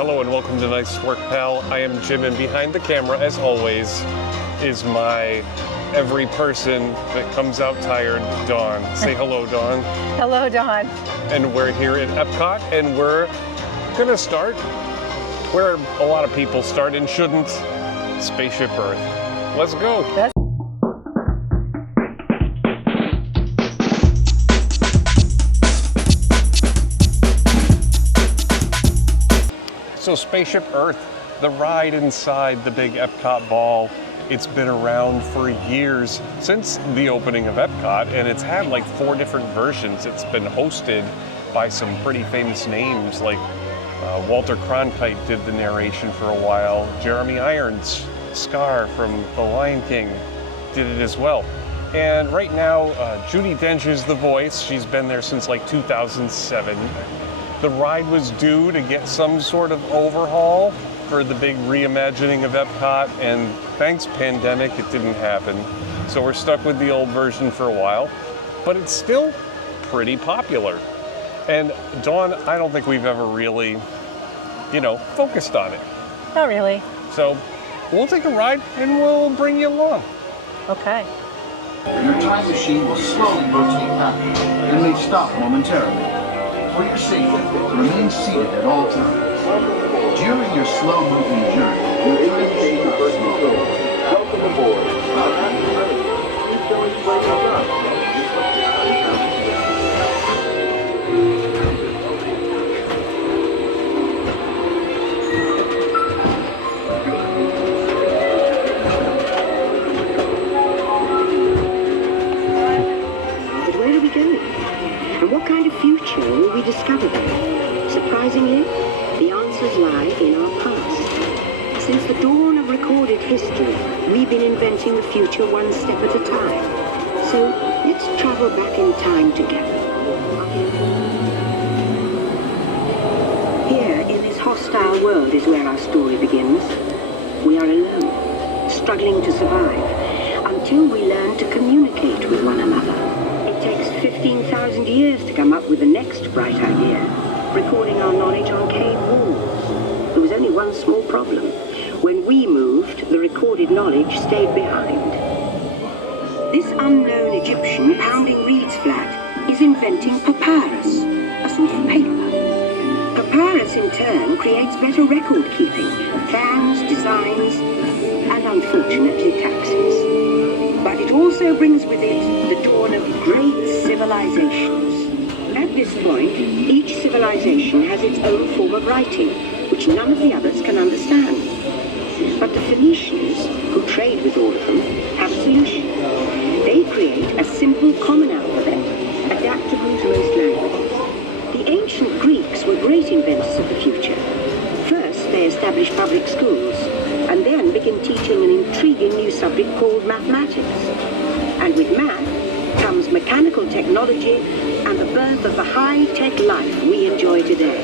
Hello and welcome to Nice Work Pal. I am Jim, and behind the camera, as always, is my every person that comes out tired, Dawn. Say hello, Dawn. Hello, Dawn. And we're here at Epcot, and we're gonna start where a lot of people start and shouldn't, Spaceship Earth. Let's go. So Spaceship Earth, the ride inside the big Epcot ball, it's been around for years, since the opening of Epcot, and it's had like 4 different versions. It's been hosted by some pretty famous names, like Walter Cronkite did the narration for a while. Jeremy Irons, Scar from The Lion King, did it as well. And right now, Judi Dench is the voice. She's been there since like 2007. The ride was due to get some sort of overhaul for the big reimagining of Epcot, and thanks pandemic, it didn't happen. So we're stuck with the old version for a while, but it's still pretty popular. And Dawn, I don't think we've ever really, focused on it. Not really. So we'll take a ride and we'll bring you along. Okay. Your time machine will slowly rotate back and may stop momentarily. For your safety, remain seated at all times. During your slow-moving journey, your time machine will slow. Welcome aboard. But where are we going? And what kind of future will we discover there? Surprisingly, the answers lie in our past. Since the dawn of recorded history, we've been inventing the future one step at a time. So let's travel back in time together. Here, in this hostile world, is where our story begins. We are alone, struggling to survive, until we learn to communicate with one another. It takes 15,000 years to come up with the next bright idea, recording our knowledge on cave walls. There was only one small problem. When we moved, the recorded knowledge stayed behind. This unknown Egyptian pounding reeds flat is inventing papyrus, a sort of paper. Papyrus, in turn, creates better record keeping, plans, designs, and unfortunately taxes. But it also brings with it the dawn of great civilizations. At this point, each civilization has its own form of writing, which none of the others can understand. But the Phoenicians, who trade with all of them, have a solution. They create a simple common alphabet, adaptable to most languages. The ancient Greeks were great inventors of the future. First, they established public schools, and then began teaching an intriguing new subject called mathematics. And with math comes mechanical technology and the birth of the high-tech life we enjoy today.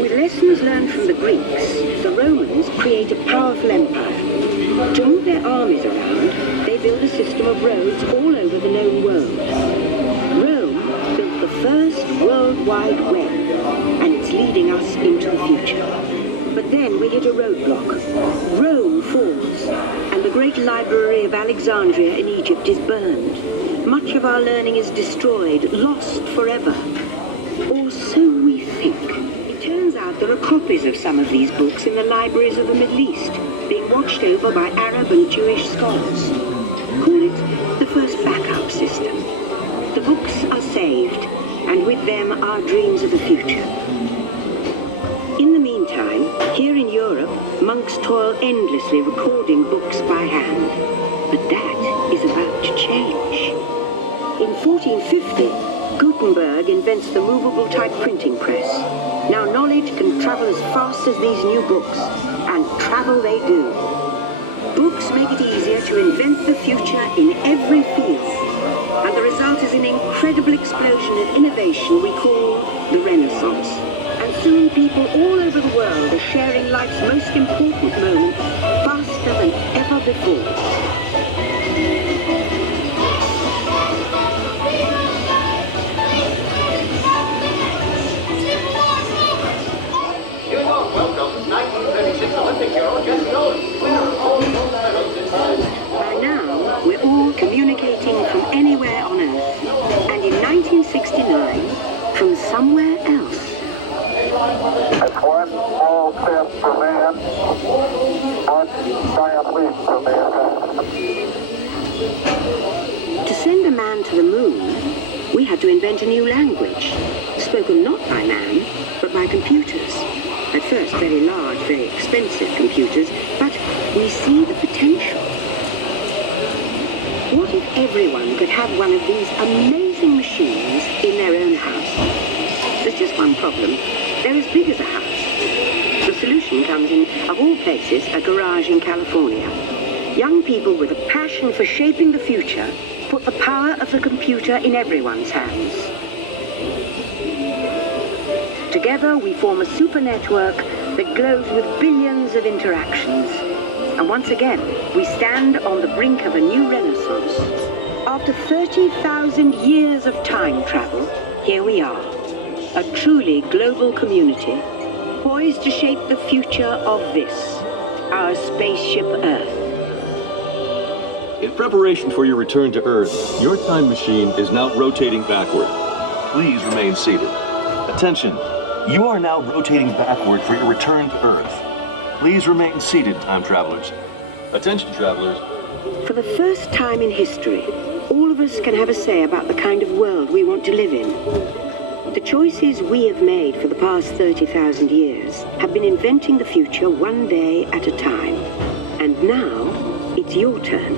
With lessons learned from the Greeks, the Romans create a powerful empire. To move their armies around, they build a system of roads all over the known world. Rome built the first World Wide Web, and it's leading us into the future. But then we hit a roadblock. Rome falls, and the great library of Alexandria in Egypt is burned. Much of our learning is destroyed, lost forever. Or so we think. It turns out there are copies of some of these books in the libraries of the Middle East, being watched over by Arab and Jewish scholars. Call it the first backup system. The books are saved, and with them our dreams of the future. In the meantime, here in Europe, monks toil endlessly recording books by hand. But that is about to change. In 1450, Gutenberg invents the movable type printing press. Now knowledge can travel as fast as these new books, and travel they do. Books make it easier to invent the future in every field, and the result is an incredible explosion of innovation we call the Renaissance. And soon people all over the world are sharing life's most important moment faster than ever before. somewhere else. It's one small step for man, one giant leap for mankind. To send a man to the moon, we had to invent a new language, spoken not by man, but by computers. At first, very large, very expensive computers, but we see the potential. What if everyone could have one of these amazing machines in their own house? There's just one problem. They're as big as a house. The solution comes in, of all places, a garage in California. Young people with a passion for shaping the future put the power of the computer in everyone's hands. Together, we form a super network that glows with billions of interactions. And once again, we stand on the brink of a new renaissance. After 30,000 years of time travel, here we are, a truly global community, poised to shape the future of this, our spaceship Earth. In preparation for your return to Earth, your time machine is now rotating backward. Please remain seated. Attention, you are now rotating backward for your return to Earth. Please remain seated, time travelers. Attention, travelers. For the first time in history, all of us can have a say about the kind of world we want to live in. The choices we have made for the past 30,000 years have been inventing the future one day at a time. And now, it's your turn.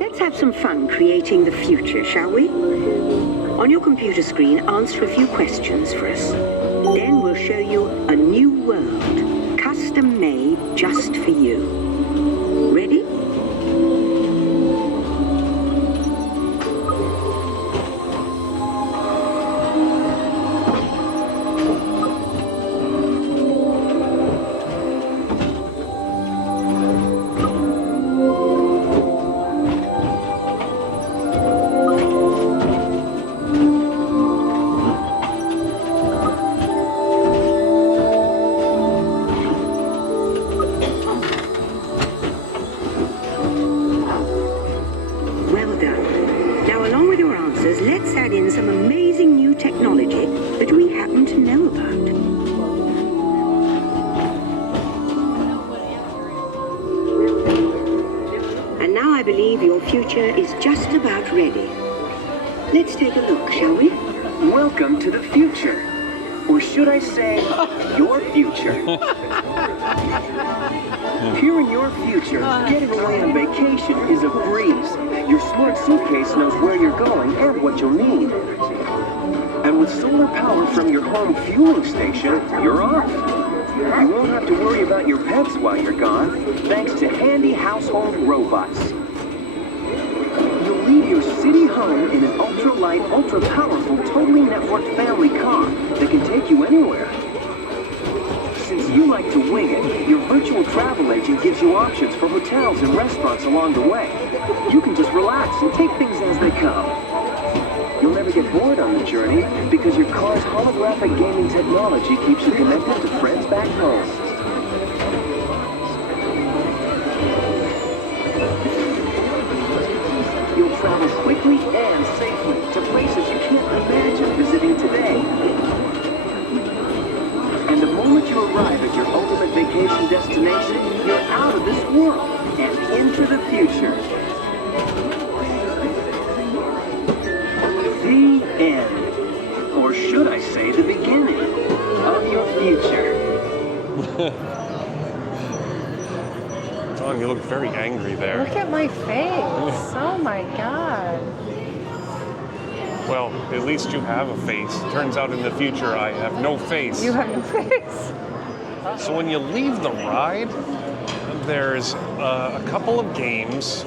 Let's have some fun creating the future, shall we? On your computer screen, answer a few questions for us. Then we'll show you a new world, custom-made just for you. Ready? Let's add in some amazing new technology that we happen to know about. And now I believe your future is just about ready. Let's take a look, shall we? Welcome to the future. Or should I say, your future. Here in your future, getting away on vacation is a breeze. Your smart suitcase knows where you're going and what you'll need. And with solar power from your home fueling station, you're off. You won't have to worry about your pets while you're gone, thanks to handy household robots. You'll leave your city home in an ultra-light, ultra-powerful, totally networked family car that can take you anywhere. Since you like to wing it, your virtual travel agent gives you options for hotels and restaurants along the way. You can just relax and take things as they come. You'll never get bored on the journey because your car's holographic gaming technology keeps you connected to friends back home. You'll travel quickly and safely to places you can't imagine visiting today. And the moment you arrive at your ultimate vacation destination, you're out of this world and into the future. The end. Or should I say the beginning of your future. Don, you look very angry there. Look at my face. Oh my God. Well, at least you have a face. Turns out in the future I have no face. You have no face. So when you leave the ride, there's a couple of games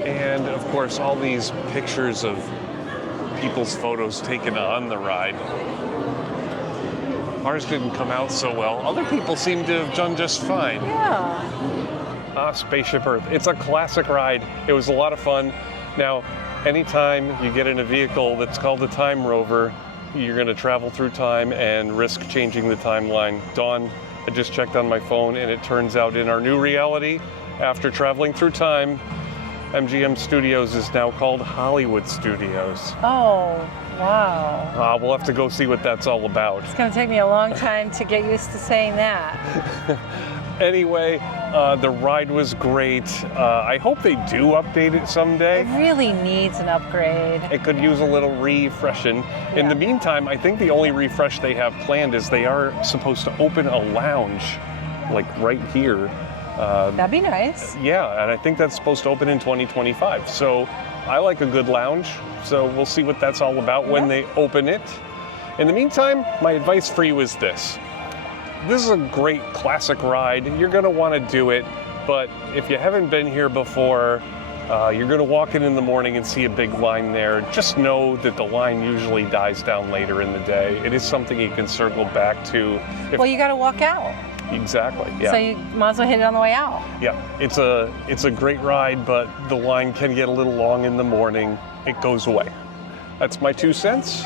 and of course all these pictures of people's photos taken on the ride. Ours didn't come out so well. Other people seem to have done just fine. Yeah. Spaceship Earth. It's a classic ride. It was a lot of fun. Now, anytime you get in a vehicle that's called a time rover, you're going to travel through time and risk changing the timeline. Dawn, I just checked on my phone, and it turns out in our new reality, after traveling through time, MGM Studios is now called Hollywood Studios. Oh, wow. We'll have to go see what that's all about. It's going to take me a long time to get used to saying that. Anyway, the ride was great. I hope they do update it someday. It really needs an upgrade. It could use a little refreshing. In the meantime, I think the only refresh they have planned is they are supposed to open a lounge, like right here. That'd be nice. Yeah, and I think that's supposed to open in 2025. So I like a good lounge, so we'll see what that's all about when they open it. In the meantime, my advice for you is this. This is a great classic ride. You're gonna wanna do it, but if you haven't been here before, you're gonna walk in the morning and see a big line there. Just know that the line usually dies down later in the day. It is something you can circle back to. Well, you got to walk out. Exactly, yeah. So you might as well hit it on the way out. Yeah, it's a great ride, but the line can get a little long in the morning. It goes away. That's my 2 cents,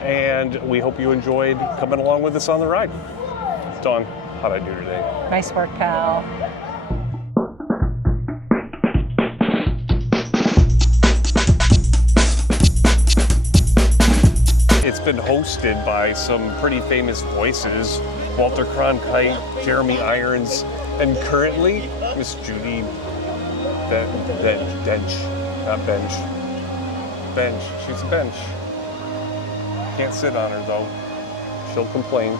and we hope you enjoyed coming along with us on the ride. Dawn, how'd I do today? Nice work, pal. It's been hosted by some pretty famous voices, Walter Cronkite, Jeremy Irons, and currently Miss Judy Bench. She's a bench. Can't sit on her though. She'll complain.